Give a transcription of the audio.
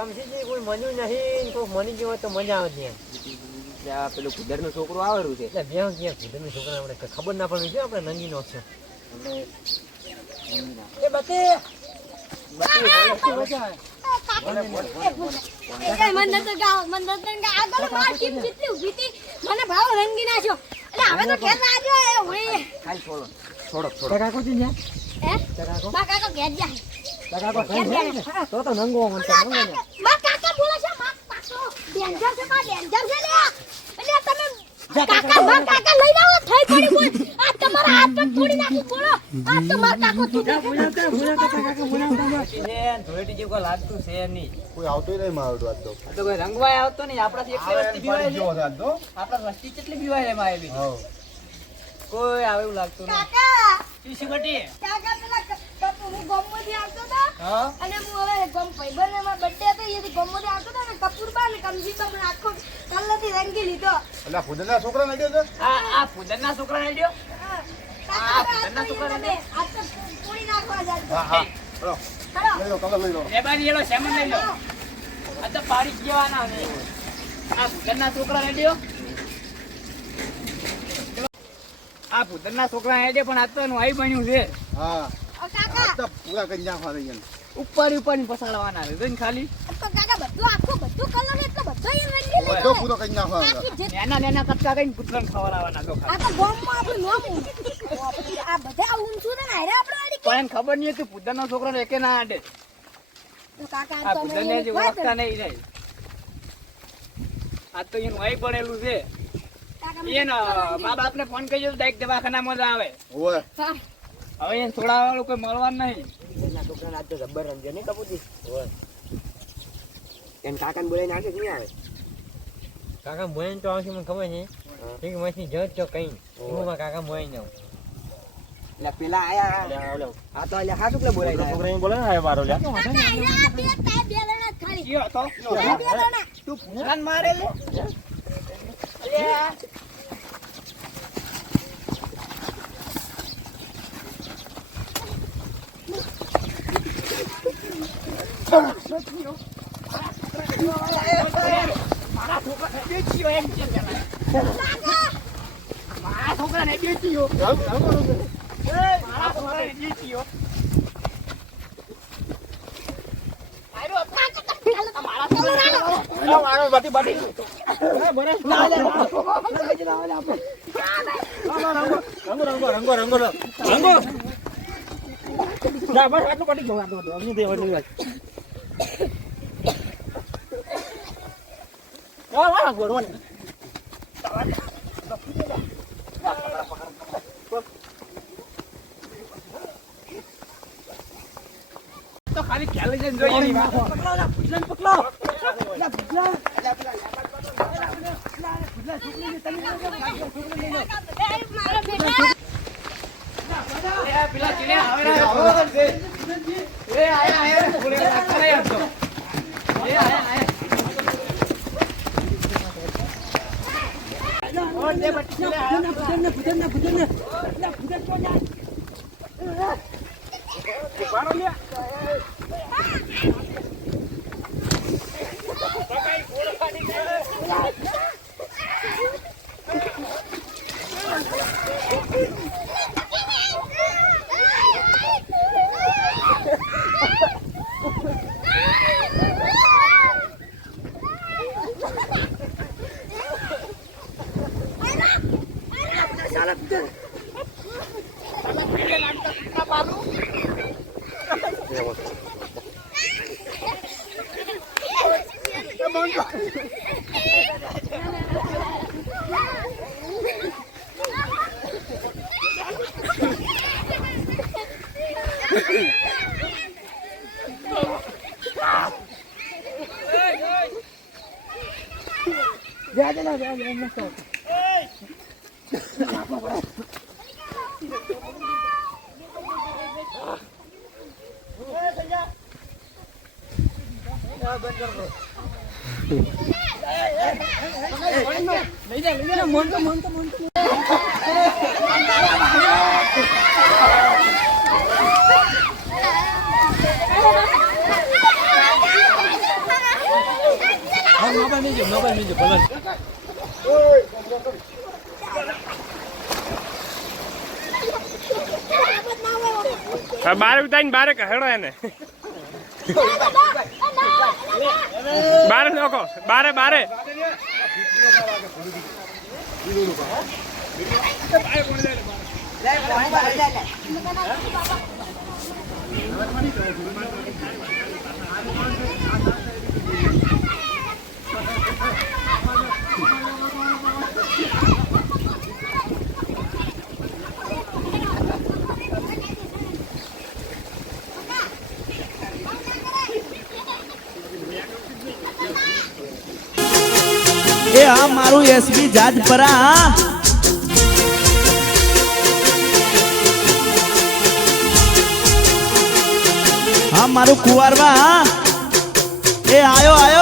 કમસીજી કોઈ મન્યું નહીં, કોઈ મની ગયો તો મજા આવે ત્યાં. પેલું કુદર નો છોકરો આવેલું છે એટલે બે ક્યાં કુદર નું છોકરા આપણે ખબર ના પડવી છે આપણે નંગી નો છે એ બતે મને ભાવ રંગી નાખ્યો એટલે હવે તો ઘેર ના આજો ખાલી છોડો કાકો જી ને હે કાકા તો ઘેર જાય તો નંગો મન તો નંગો ને કાકા બોલે છે પાછો ડેન્જર છે કા ડેન્જર છે લે એટલે તમે કાકા લઈ જાવ થઈ પડી બોલ આ તમારા હાથ પર તોડી નાખી બોલો આ તો માર કાકો તું ધોળેટી જેવું કોઈ લાગતું છે નહીં. કોઈ આવતો નહીં મારો આજ તો. આ તો કોઈ રંગવાય આવતો નહીં. આપણાથી એકલી વસ્તી બીવાય છે. આજ તો આપણા વસ્તી કેટલી બીવાય એમાં આવી હા કોઈ આવે એવું લાગતું નહીં. કાકા પીસી બટી કાકા પેલા કપુ હું ગોમમાંથી આવતો તો હા અને હું હવે ગોમ ભાઈબંધ એમાં બર્થડે હતો એથી ગોમમાંથી આવતો તો ને કપૂરબા ને કમજીબા મને આખો કલરથી રંગી લીધો એટલે ફુદરના છોકરા નડ્યો છે. આ ફુદરના છોકરા ને લ્યો. કાકા આ તો પૂરી નાખવા જાય હા હા ચલો ચલો લઈ લો કલર લઈ લો. લેબાની એલો સેમન લઈ લો. આ તો પાડી જ જવાના ને. આ ફુદરના છોકરા ને લ્યો. આ ફુદરના છોકરા ને લ્યો પણ આ તો એનું આઈ બન્યું છે. હા કાકા આજ તો પૂરા કરી નાખવા દઈએ ને. ઉપર ની પસાડવાના છે જોઈને ખાલી. તો કાકા બધું કલર એટલો બધો ઈ રંગી લે બધો પૂરો કરી નાખવા આખી જે નાના કટકા કરીને પુત્રને ખવડાવવાના જો ખાલી. આ તો ગોમમાં આપણું નામ આ બધા ઊંચું છે ને હારે આપણે આડી પણ એને ખબર નહીં હતું ફુદરનો છોકરો એકે ના આડે. તો કાકા આ તો ફુદરને હજી ઓળખતા નહીં જાય. આ તો એનું આઈ બનેલું છે. એને મા બાપને ફોન કર્યો તો ડાયરેક્ટ દવાખાનામાં જ આવે. ઓય હવે એને છોડાવવાનું કોઈ મળવાનું નહીં. એના છોકરાને આજ તો જબ્બર રંગે નહીં કપૂજી હોય એમ કાકાને બોલાઈને આગે નહીં આવે. કાકા મોયન તો આવશે મને ખબર છે કે મસી જજ તો કઈ હું માં કાકા મોયન જાઉં એટલે પેલા આયા આ તો એટલે હાસુક લે બોલાઈ જાય. છોકરા બોલે ને વારો લ્યા. કાકા બે જણા ખાલી કયો તો બે જણા તું ફૂલાન મારે લે. મારા છોકરાને બેચ્યો એમ કે મારા છોકરાને બેચ્યો. મારા છોકરાને બેચ્યો. આયો કાકા મારા છોકરાને મારો બાટી બાટી રંગો રંગો રંગો ના બસ આટલું પટી ગયું આટલું અમને તે વળી વાત વાહ ગોરવન તો ખાલી ખ્યાલ જ જોઈએ. પકડો મારો બેટા પેલા ચીને આવે એ આયા ભૂલે આયા તો એ આયા ઓર દે બટી આયા પારો લે પકાઈ ગોળ પાડી દે. મોબાઈલ મેજો ભલે બારે ઉતારીને બારે હેડો એને બારે નોખો બારે બારે એ આ મારું એસબી જાજપરા હા મારું કુવારવા એ આયો આયો